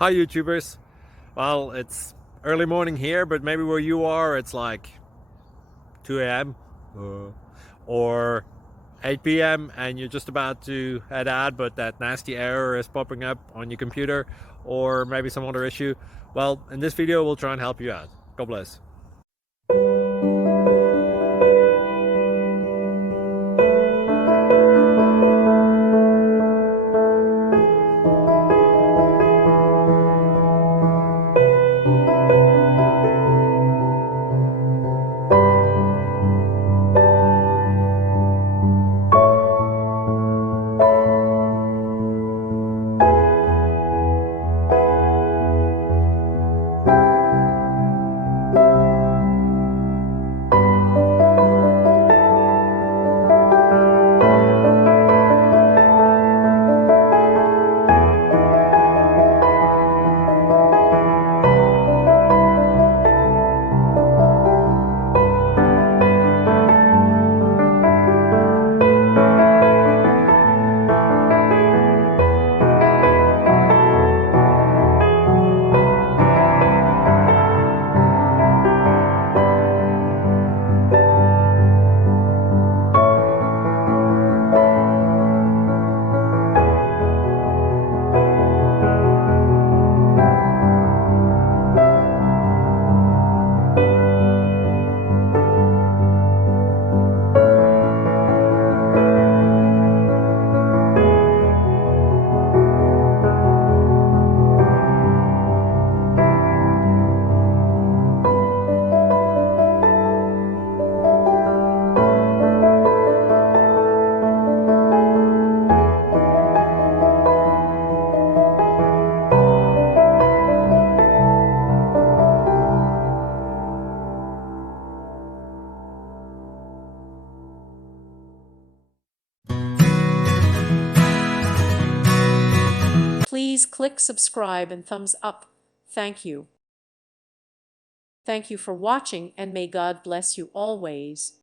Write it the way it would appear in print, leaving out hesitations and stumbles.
Hi YouTubers. Well, it's early morning here, but maybe where you are it's like 2 a.m. Or 8 p.m. and you're just about to head out, but that nasty error is popping up on your computer, or maybe some other issue. Well, in this video we'll try and help you out. God bless. Please click subscribe and thumbs up. Thank you. Thank you for watching, and may God bless you always.